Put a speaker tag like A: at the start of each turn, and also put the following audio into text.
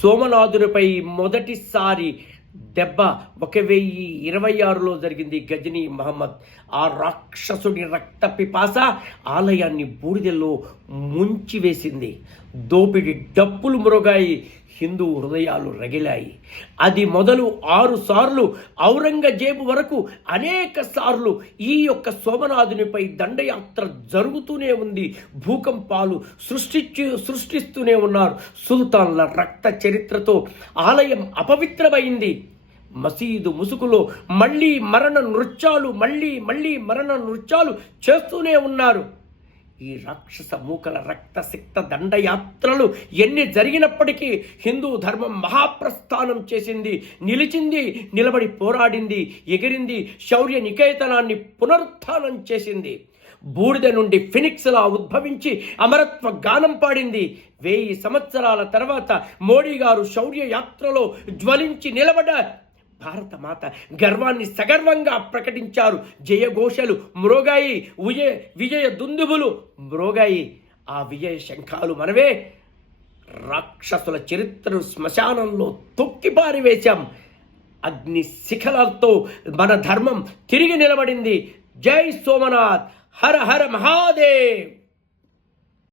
A: సోమనాథునిపై మొదటిసారి దెబ్బ ఒక వెయ్యి ఇరవై ఆరులో జరిగింది గజనీ మహమ్మద్. ఆ రాక్షసుడి రక్త పిపాస ఆలయాన్ని బూడిదెల్లో ముంచివేసింది. దోపిడి డప్పులు మురుగాయి హిందూ హృదయాలు రగిలాయి. అది మొదలు ఆరు సార్లు ఔరంగజేబు వరకు అనేక సార్లు ఈ యొక్క సోమనాథునిపై దండయాత్ర జరుగుతూనే ఉంది. భూకంపాలు సృష్టించు సృష్టిస్తూనే ఉన్నారు. సుల్తాన్ల రక్త చరిత్రతో ఆలయం అపవిత్రమైంది. మసీదు ముసుగులో మళ్ళీ మరణ నృత్యాలు మళ్ళీ మళ్ళీ మరణ నృత్యాలు చేస్తూనే ఉన్నారు. ఈ రాక్షస మూకల రక్తసిక్త దండయాత్రలు ఎన్ని జరిగినప్పటికీ హిందూ ధర్మం మహాప్రస్థానం చేసింది నిలిచింది నిలబడి పోరాడింది ఎగిరింది శౌర్య నికేతనాన్ని పునరుత్థానం చేసింది. బూడిద నుండి ఫినిక్స్లా ఉద్భవించి అమరత్వ గానం పాడింది. వెయ్యి సంవత్సరాల తర్వాత మోడీ గారు శౌర్య యాత్రలో జ్వలించి నిలబడ భారత మాత గర్వాన్ని సగర్వంగా ప్రకటించారు. జయఘోషలు మ్రోగాయి విజయ విజయ దుందుబులు మ్రోగాయి ఆ విజయ శంఖాలు మనవే. రాక్షసుల చరిత్రను శ్మశానంలో తొక్కిపారివేశాం అగ్ని శిఖలతో మన ధర్మం తిరిగి నిలబడింది. జై సోమనాథ్ హర హర మహాదేవ్!